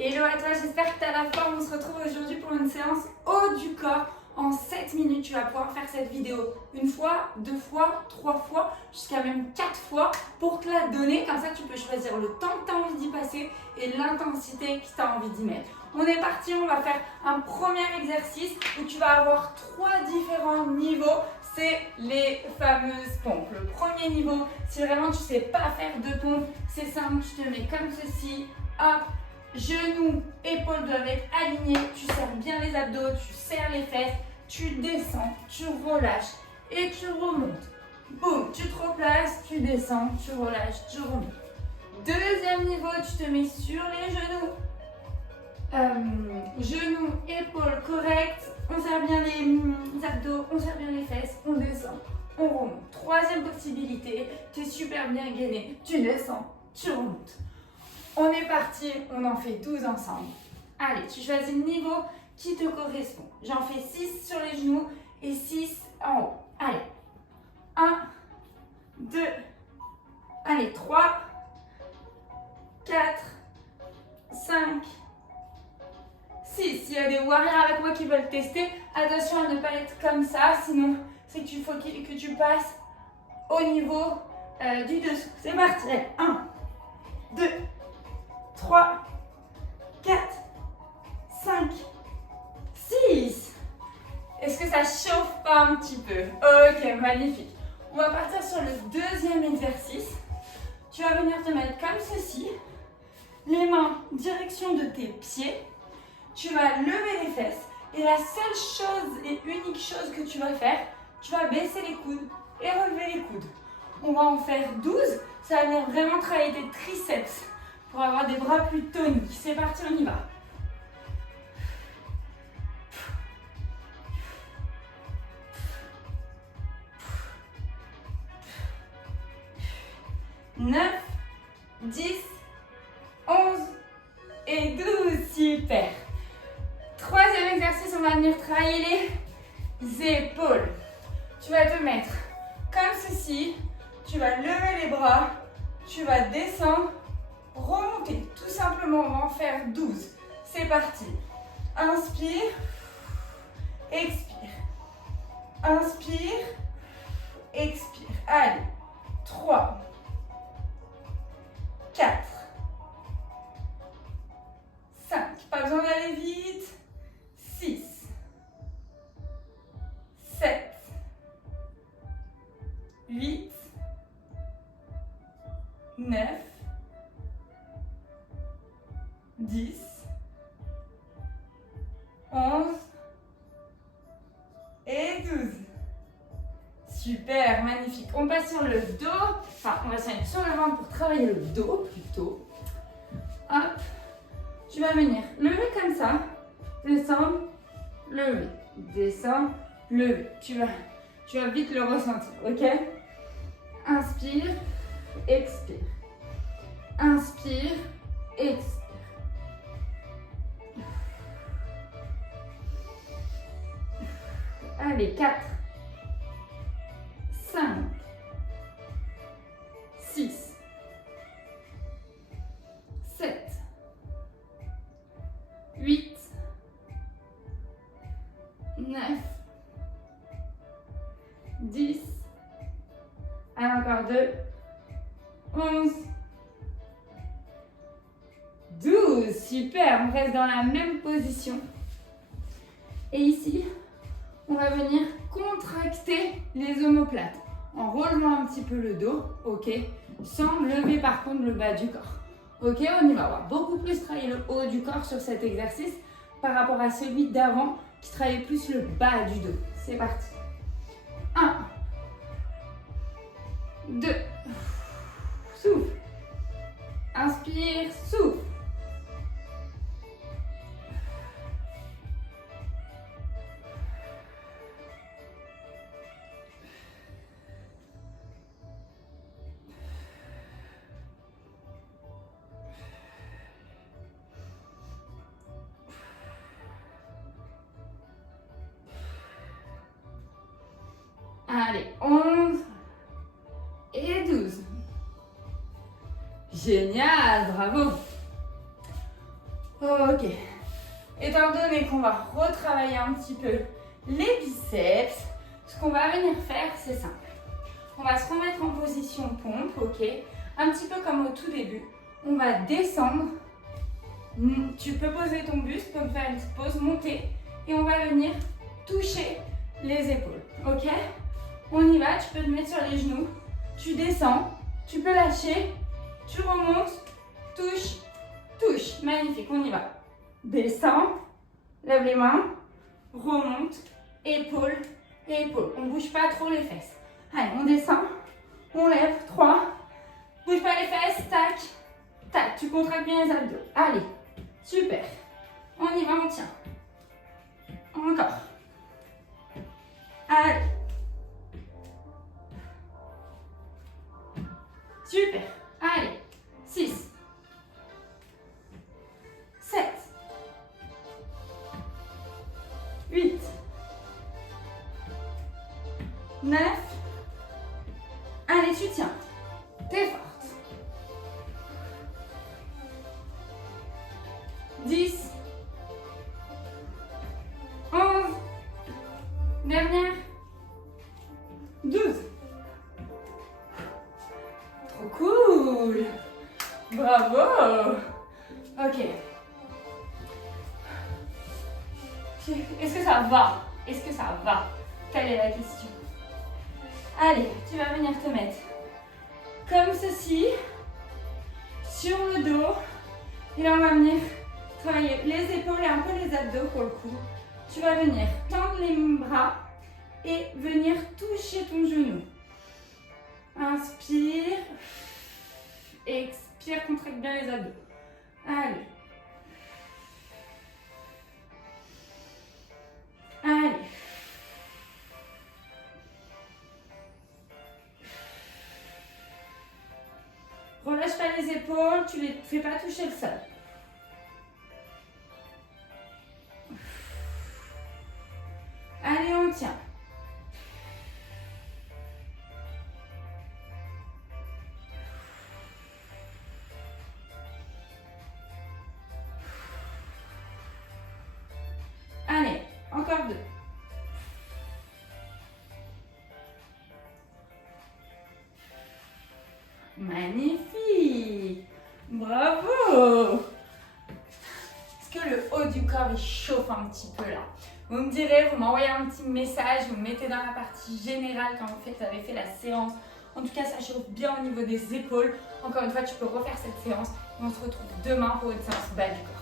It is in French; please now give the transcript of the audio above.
Hello à toi, j'espère que tu as la forme. On se retrouve aujourd'hui pour une séance haut du corps. En 7 minutes, tu vas pouvoir faire cette vidéo une fois, 2 fois, 3 fois, jusqu'à même 4 fois pour te la donner. Comme ça, tu peux choisir le temps que tu as envie d'y passer et l'intensité que tu as envie d'y mettre. On est parti, on va faire un premier exercice où tu vas avoir 3 différents niveaux. C'est les fameuses pompes. Le premier niveau, si vraiment tu ne sais pas faire de pompes, c'est simple, tu te mets comme ceci, hop. Genoux, épaules doivent être alignés, tu serres bien les abdos, tu serres les fesses, tu descends, tu relâches et tu remontes. Boum, tu te replaces, tu descends, tu relâches, tu remontes. Deuxième niveau, tu te mets sur les genoux. Genoux, épaules correctes, on serre bien les abdos, on serre bien les fesses, on descend, on remonte. Troisième possibilité, tu es super bien gainé, tu descends, tu remontes. On est parti, on en fait 12 ensemble. Allez, tu choisis le niveau qui te correspond. J'en fais 6 sur les genoux et 6 en haut. Allez, 1, 2, allez, 3, 4, 5, 6. S'il y a des warriors avec moi qui veulent tester, attention à ne pas être comme ça, sinon c'est qu'il faut que tu passes au niveau du dessous. C'est parti, allez, 1, 2, 3, 4, 5, 6. Est-ce que ça chauffe pas un petit peu? Ok, magnifique. On va partir sur le deuxième exercice. Tu vas venir te mettre comme ceci. Les mains en direction de tes pieds. Tu vas lever les fesses. Et la seule chose et unique chose que tu vas faire, tu vas baisser les coudes et relever les coudes. On va en faire 12. Ça va venir vraiment travailler tes triceps pour avoir des bras plus toniques. C'est parti, on y va. 9, 10, 11 et 12. Super. Troisième exercice, on va venir travailler les épaules. Tu vas te mettre comme ceci. Tu vas lever les bras. Tu vas descendre. Remonter, tout simplement, on va en faire 12. C'est parti. Inspire, expire. Inspire, expire. Allez, 3, 4, 5. Pas besoin d'aller vite. 6, 7, 8, 9, 10, 11 et 12. Super, magnifique. On passe sur le dos. Enfin, on va se mettre sur le ventre pour travailler le dos plutôt. Hop. Tu vas venir lever comme ça. Descendre, lever. Descendre, lever. Tu vas vite le ressentir, ok? Inspire, expire. Inspire, expire. Allez, 4, 5, 6, 7, 8, 9, 10, allez, encore 2, 11, 12. Super, on reste dans la même position. Et ici, on va venir contracter les omoplates en relevant un petit peu le dos, ok, sans lever par contre le bas du corps. Ok, on y va. On va beaucoup plus travailler le haut du corps sur cet exercice par rapport à celui d'avant qui travaillait plus le bas du dos. C'est parti. 1, 2, souffle. Inspire, souffle. Allez, 11 et 12. Génial, bravo. Ok. Étant donné qu'on va retravailler un petit peu les biceps, ce qu'on va venir faire, c'est simple. On va se remettre en position pompe, ok? Un petit peu comme au tout début. On va descendre. Tu peux poser ton buste pour faire une petite pause, monter. Et on va venir toucher les épaules, ok? On y va, tu peux te mettre sur les genoux. Tu descends, tu peux lâcher, tu remontes, touche, touche. Magnifique, on y va. Descends, lève les mains, remonte, épaule, épaule. On ne bouge pas trop les fesses. Allez, on descend, on lève, 3. Bouge pas les fesses, tac, tac. Tu contractes bien les abdos. Allez, super. On y va, on tient. Encore. Allez. Super. Allez. 6. 7. 8. 9. Allez, tu tiens. T'es forte. 10. 11. Dernière. 12. Trop cool. Bravo. Ok. Est-ce que ça va? Est-ce que ça va? Quelle est la question? Allez, tu vas venir te mettre comme ceci, sur le dos. Et là, on va venir travailler les épaules et un peu les abdos pour le coup. Tu vas venir tendre les bras et venir toucher ton genou. Inspire. Expire, contracte bien les abdos. Allez. Allez. Relâche pas les épaules, tu ne les fais pas toucher le sol. Allez, on tient. Allez, encore 2. Magnifique. Bravo. Est-ce que le haut du corps il chauffe un petit peu là? Vous me direz, vous m'envoyez un petit message, vous me mettez dans la partie générale quand vous avez fait la séance. En tout cas, ça chauffe bien au niveau des épaules. Encore une fois, tu peux refaire cette séance. Et on se retrouve demain pour une séance bas du corps.